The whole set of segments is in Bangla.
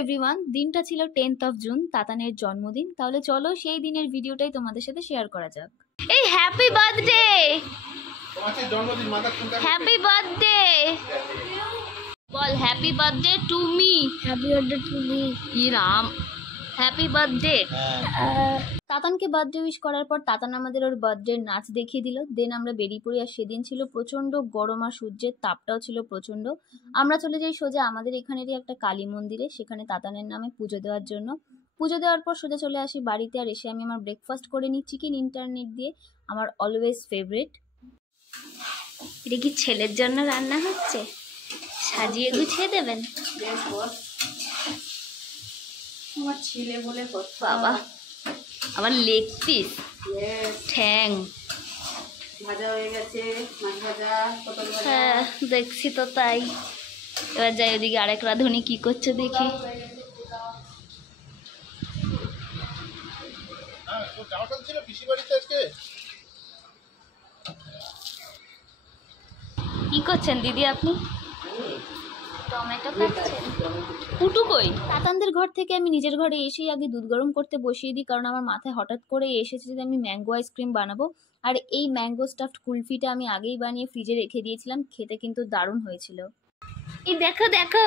এভরিওয়ান, দিনটা ছিল 10th অফ জুন, তাতানের জন্মদিন। তাহলে চলো সেই দিনের ভিডিওটাই তোমাদের সাথে শেয়ার করা যাক। এই হ্যাপি বার্থডে, হ্যাপি বার্থডে বল, happy birthday to me, happy birthday to me. ই রাম, হ্যাপি বার্থডে। তাতানকে বার্থডে উইশ করার পর তাতান আমাদের ওর বার্থডে নাচ দেখিয়ে দিল। দেন আমরা বেরিয়ে পড়ি। আর সেদিন ছিল প্রচণ্ড গরম আর সূর্যের তাপটাও ছিল প্রচণ্ড। আমরা চলে যাই সোজা আমাদের এখানেরই একটা কালী মন্দিরে, সেখানে তাতানের নামে পুজো দেওয়ার জন্য। পুজো দেওয়ার পর সোজা চলে আসি বাড়িতে। আর এসে আমি আমার ব্রেকফাস্ট করে নিই চিকেন ইন্টারনেট দিয়ে, আমার অলওয়েজ ফেভারিট। এটা কি ছেলের জন্য রান্না হচ্ছে? সাজিয়ে গুছিয়ে দেবেন? আমার ছেলে বলে বাবা, আমার লেগ পিস, ঠ্যাং ভাজা হয়ে গেছে, মাছ ভাজা, পটল ভাজা। হ্যাঁ দেখছি তো তাই। এবার যাই ওদিকে আরেক রাঁধুনি কি করছে দেখি। কি করছেন দিদি আপনি? টমেটো কাটছেন? পুটু কই? তাতানদের ঘর থেকে আমি নিজের ঘরে এসেই আগে দুধ গরম করতে বসিয়ে দিই, কারণ আমার মাথায় হঠাৎ করে এসেছে যে আমি ম্যাঙ্গো আইসক্রিম বানাবো। আর এই ম্যাঙ্গো স্টাফড কুলফিটা আমি আগেই বানিয়ে ফ্রিজে রেখে দিয়েছিলাম, খেতে কিন্তু দারুণ হয়েছিল। এই দেখো দেখো,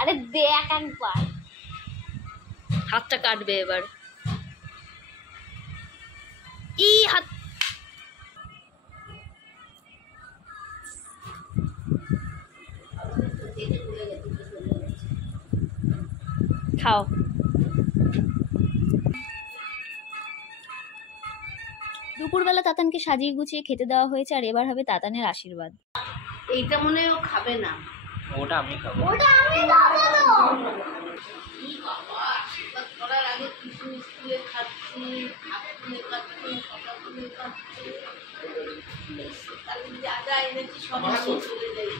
আরে দেখ একবার, হাতটা কাটবে এবার। এই হাত খাও। দুপুরবেলা তাতানকে সাজিয়ে গুছিয়ে খেতে দেওয়া হয়েছে। আর এবার হবে তাতানের আশীর্বাদ। এইটা মনে হয় ও খাবে না, ওটা আমি খাবো। ওটা আমি খাবো না। কি বাবা, আশীর্বাদ করার আগে কিছু স্কুলে খাচ্ছি, হাতে খাচ্ছি, সকালে খাচ্ছি, তাহলে যা যা এনেছি সব নিয়ে চলে যাই।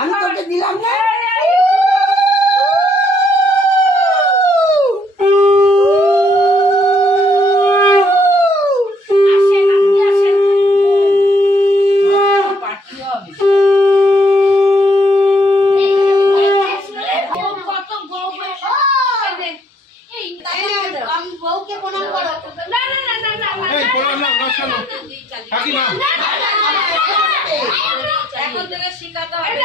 আমি তোকে দিলাম না। এখন থেকে শিখাতে হবে।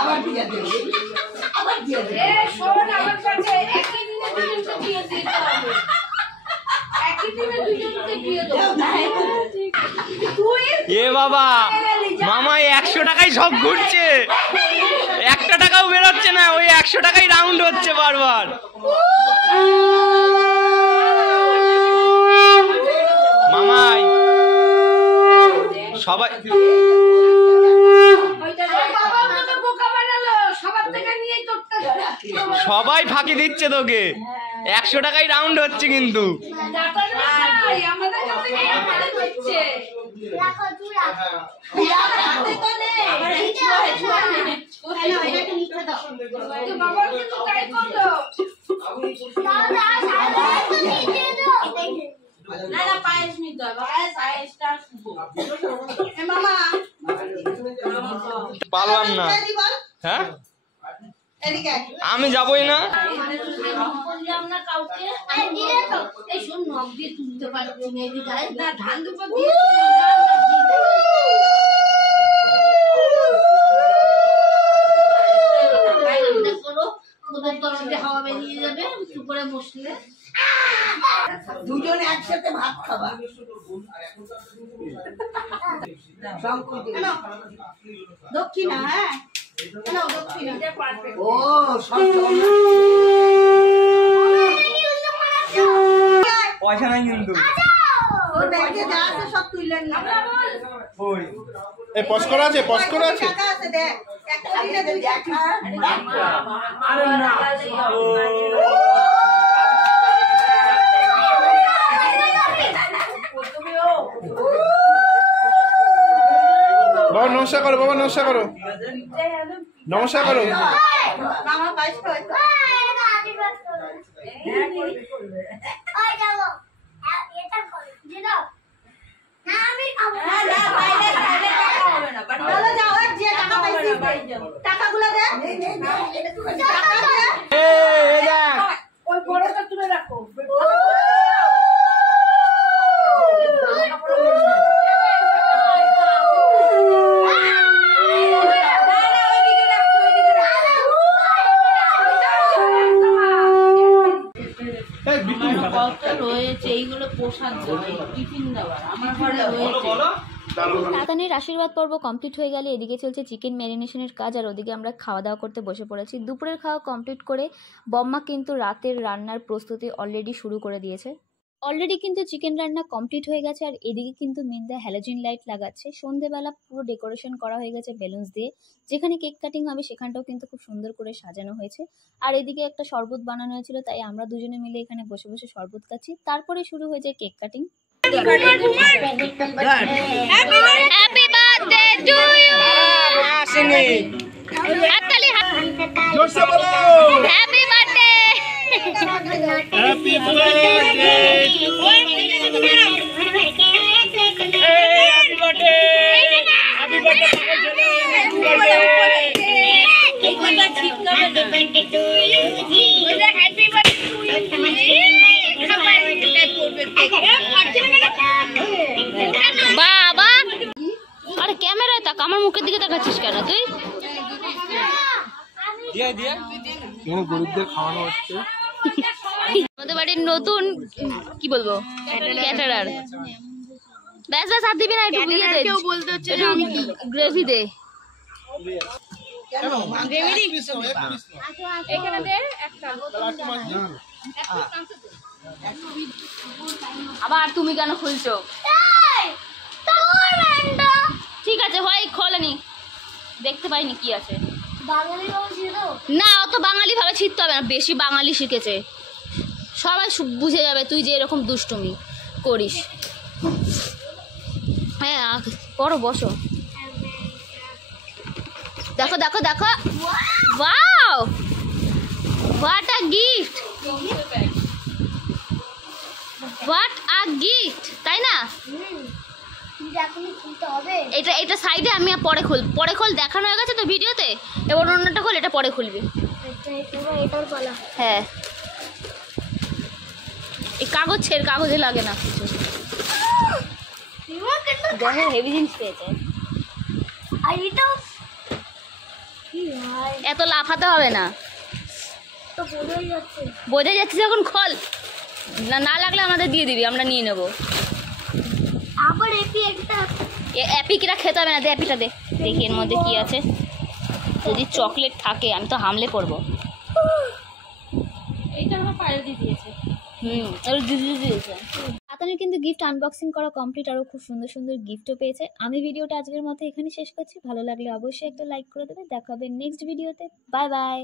আবার দিয়ে দেবে, আবার দিয়ে দেবে। শোন আমার কাছে একই দিনে দুজনকে দিয়ে দিতে হবে, একই দিনে দুজনকে দিয়ে দেবো। তুই এ বাবা মামা 100 টাকায় সব ঘুরছে, 1 টাকাও বেরোচ্ছে না, ওই 100 টাকাই রাউন্ড হচ্ছে বারবার। মামাই সবাই সবাই ফাঁকি দিচ্ছে তোকে, 100 টাকাই রাউন্ড হচ্ছে কিন্তু। পারলাম না। হ্যাঁ আমি যাবই না। হাওয়া বেরিয়ে যাবে করে বসলে, দুজনে একসাথে ভাত খাবা। দক্ষিণা, হ্যাঁ ও পয়সা নাই কিন্তু। সব তুললেন না। পজ করা আছে, পজ করা আছে। বাবা নমস্কার করো, বাবা নমস্কার করো, নমস্কার করো। টাকাগুলো দে, ওই বড়টা তুলে রাখো। রয়েছে এইগুলো পোশাক দেওয়া, টিফিন দেওয়া আমার ঘরে রয়েছে। তাতানের আশীর্বাদ পর্ব কমপ্লিট হয়ে গেলে এদিকে চলছে চিকেন ম্যারিনেশনের কাজ, আর ওদিকে আমরা খাওয়া দাওয়া করতে বসে পড়েছি। দুপুরের খাওয়া কমপ্লিট করে বম্মা কিন্তু রাতের রান্নার প্রস্তুতি অলরেডি শুরু করে দিয়েছে। অলরেডি কিন্তু চিকেন রান্না কমপ্লিট হয়ে গেছে, আর এদিকে কিন্তু মিন্দা হ্যালোজিন লাইট লাগাচ্ছে। সন্ধেবেলা পুরো ডেকোরেশন করা হয়ে গেছে বেলুনস দিয়ে, যেখানে কেক কাটিং হবে সেখানটাও কিন্তু খুব সুন্দর করে সাজানো হয়েছে। আর এদিকে একটা শরবত বানানো হয়েছিল, তাই আমরা দুজনে মিলে এখানে বসে বসে শরবত খাচ্ছি। তারপরে শুরু হয়ে যায় cake cutting. Happy birthday to you. হাততালি, জোরসে বলো happy birthday. Happy birthday, happy birthday, happy birthday. একবার ঠিক করে বার্থডে টু ইউ, বলে হ্যাপি বার্থডে টু ইউ। খাবার দিতে পড়বে কেক। বাবা, আরে ক্যামেরায় তাক, আমার মুখের দিকে তাকাচ্ছিস কেন তুই? গরিবদের খাওয়ানো হচ্ছে। আমাদের বাড়ির নতুন কি বলবো ক্যাটারার। ব্যাস ব্যাস, আর দিবি না, একটু ইয়ে দে, কেউ বলতে হচ্ছে গ্রেভি দে। এখানে দে একটা। আবার তুমি কেন খুলছো? ঠিক আছে ভাই, খোলেনি, দেখতে পাইনি কি আছে। না, অত বাঙালি ভাবে ছিটতে হবে না, বেশি বাঙালি শিখেছে, সবাই বুঝে যাবে তুই যে এরকম দুষ্টুমি করিস। হ্যাঁ করো, বসো। দেখো দেখো দেখো, wow, what a gift, what a gift, তাই না? এটা এটা সাইডে আমি পরে খোল, দেখানো হয়ে গেছে তো ভিডিওতে। এবার অন্যটা খোল, এটা পরে খুলবি। হ্যাঁ, এই কাগজে লাগে না কিছু। দেখো হেভি জিনিস পেয়েছে। এত লাফাতে হবে না, বোঝা যাচ্ছে যখন খোল। না লাগলে আমাদের দিয়ে দিবি, আমরা নিয়ে নেবো। অ্যাপিটা খেতে হবে না, দে অ্যাপিটা দে, দেখি এর মধ্যে কি আছে। যদি চকলেট থাকে আমি তো হামলে করবো। এইটা আমার পায়ে দিয়ে দিয়েছে। আর জুজু দিয়েছে। তাতানের কিন্তু গিফট আনবক্সিং করা কমপ্লিট, আরও খুব সুন্দর সুন্দর গিফটও পেয়েছে। আমি ভিডিওটা আজকের মতো এখানে শেষ করছি। ভালো লাগলে অবশ্যই একটা লাইক করে দেবে। দেখা হবে নেক্সট ভিডিওতে। Bye bye.